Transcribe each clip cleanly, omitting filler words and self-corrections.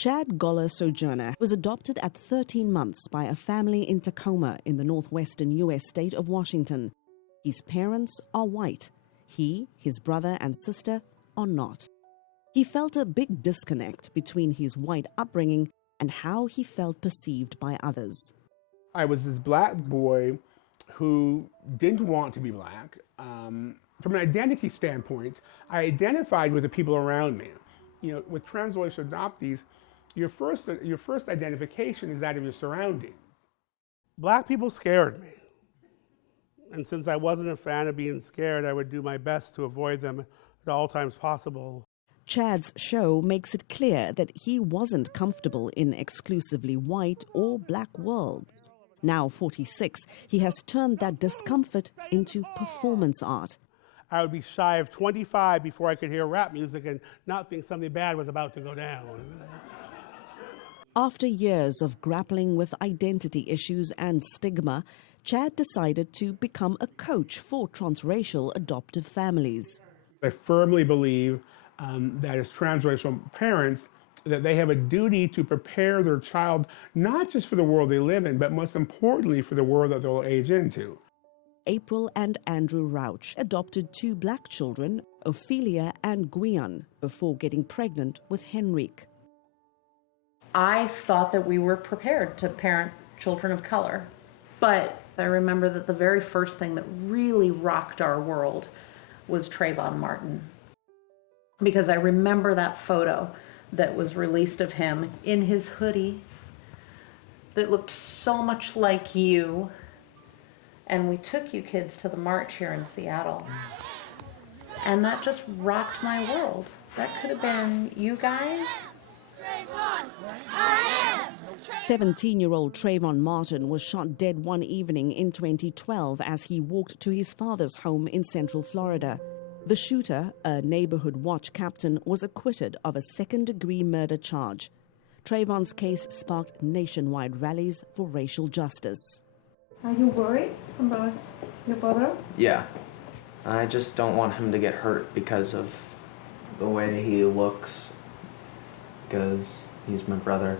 Chad Goller-Sojourner was adopted at 13 months by a family in Tacoma in the northwestern U.S. state of Washington. His parents are white. He, his brother and sister are not. He felt a big disconnect between his white upbringing and how he felt perceived by others. I was this black boy who didn't want to be black. From an identity standpoint, I identified with the people around me. You know, with transracial adoptees, your first identification is that of your surroundings. Black people scared me. And since I wasn't a fan of being scared, I would do my best to avoid them at all times possible. Chad's show makes it clear that he wasn't comfortable in exclusively white or black worlds. Now 46, he has turned that discomfort into performance art. I would be shy of 25 before I could hear rap music and not think something bad was about to go down. After years of grappling with identity issues and stigma, Chad decided to become a coach for transracial adoptive families. I firmly believe that as transracial parents, that they have a duty to prepare their child not just for the world they live in, but most importantly for the world that they'll age into. April and Andrew Rauch adopted 2 black children, Ophelia and Gwion, before getting pregnant with Henrique. I thought that we were prepared to parent children of color, but I remember that the very first thing that really rocked our world was Trayvon Martin. Because I remember that photo that was released of him in his hoodie that looked so much like you. And we took you kids to the march here in Seattle. And that just rocked my world. That could have been you guys. 17-year-old Trayvon Martin was shot dead one evening in 2012 as he walked to his father's home in Central Florida. The shooter, a neighborhood watch captain, was acquitted of a second-degree murder charge. Trayvon's case sparked nationwide rallies for racial justice. Are you worried about your brother? Yeah. I just don't want him to get hurt because of the way he looks, because he's my brother.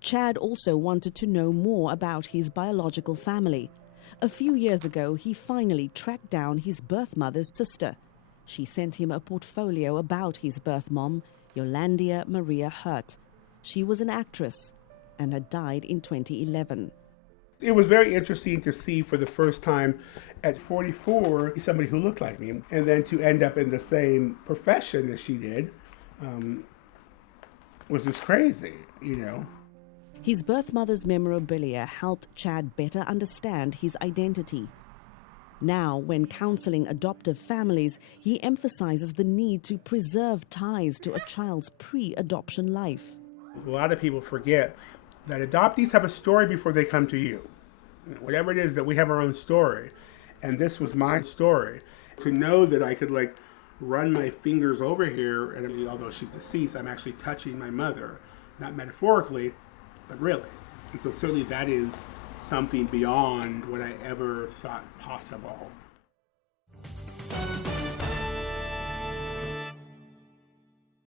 Chad also wanted to know more about his biological family. A few years ago, he finally tracked down his birth mother's sister. She sent him a portfolio about his birth mom, Yolandia Maria Hurt. She was an actress and had died in 2011. It was very interesting to see for the first time at 44 somebody who looked like me, and then to end up in the same profession as she did was just crazy, you know. His birth mother's memorabilia helped Chad better understand his identity. Now, when counseling adoptive families, he emphasizes the need to preserve ties to a child's pre-adoption life. A lot of people forget that adoptees have a story before they come to you. Whatever it is, that we have our own story. And this was my story. To know that I could run my fingers over here, and although she's deceased, I'm actually touching my mother, not metaphorically, but really. And so certainly that is something beyond what I ever thought possible.